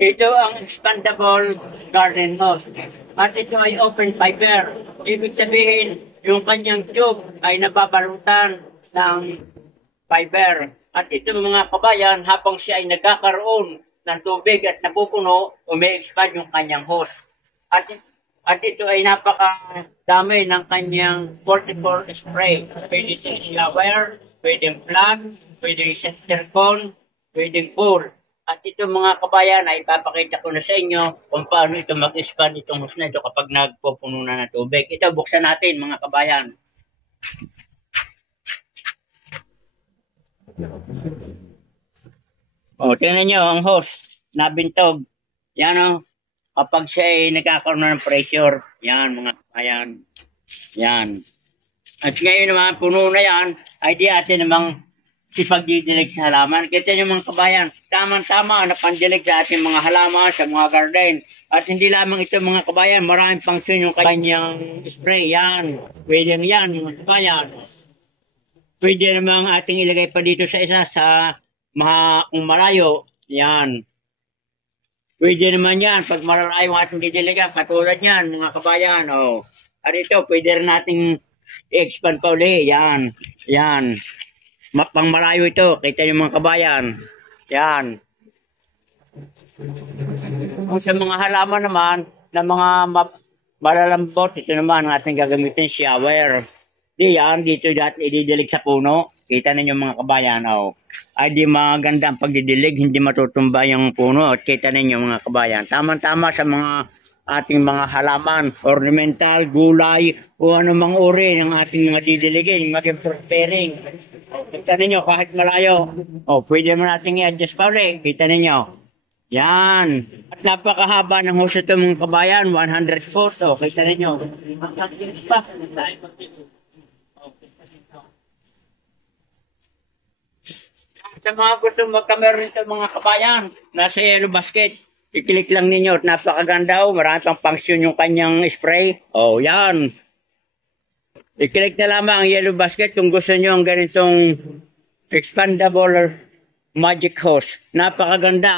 Ito ang expandable garden hose. At ito ay open fiber. Ibig sabihin, yung kanyang tube ay nababalutan ng fiber. At ito mga kabayan, habang siya ay nagkakaroon ng tubig at napupuno, umi-expand yung kanyang hose. At ito ay napakadami ng kanyang 44 spray. Pwede sa shower, pwedeng flat, pwedeng center cone, pwedeng pool. At ito mga kabayan ay ipapakita ko na sa inyo kung paano ito mag-expand itong hose na ito kapag nagpupuno na ng tubig. Ito buksan natin mga kabayan. O, tingnan nyo ang hose, nabintog. Yan o, kapag siya ay nagkakaroon ng pressure. Yan mga kabayan. Yan. At ngayon naman, puno na yan, ay di atin namang ipagdidilig sa halaman. Kita nyo mga kabayan, tamang-tama na pandilig sa ating mga halaman, sa mga garden. At hindi lamang ito mga kabayan, maraming function yung kanyang spray. Yan. Pwede yan mga kabayan. Pwede namang ating ilagay pa dito sa isa sa kung malayo. Yan. Pwede naman yan pag malalayo ang ating didiligan. Katulad yan mga kabayan. Oh. At ito, pwede rin nating i-expand pa ulit. Yan. Yan. Pang malayo ito. Kita nyo mga kabayan. Yan. Kung sa mga halaman naman, na mga malalambot, ito naman ang ating gagamitin shower. Di yan, dito dati ididilig sa puno. Kita ninyo mga kabayan, oh. Ay di maganda ang pagdidilig, hindi matutumba yung puno. At kita ninyo mga kabayan. Tama-tama sa mga ating mga halaman, ornamental, gulay, o anumang uri ng ating mga didiligin, maging prospering. Kita ninyo kahit malayo. Oh, pwede mo natin i-adjust pa ulit. Kita ninyo. Yan. At napakahaba ng hose ito mga kabayan, 100 foot. Oh, kita ninyo. Sa mga gusto magkameron ito mga kabayan, nasa yellow basket, i-click lang ninyo at napakaganda o, marami pang function yung kanyang spray. Oh, yan. I-click na lamang ang yellow basket kung gusto nyo ang ganitong expandable magic hose. Napakaganda.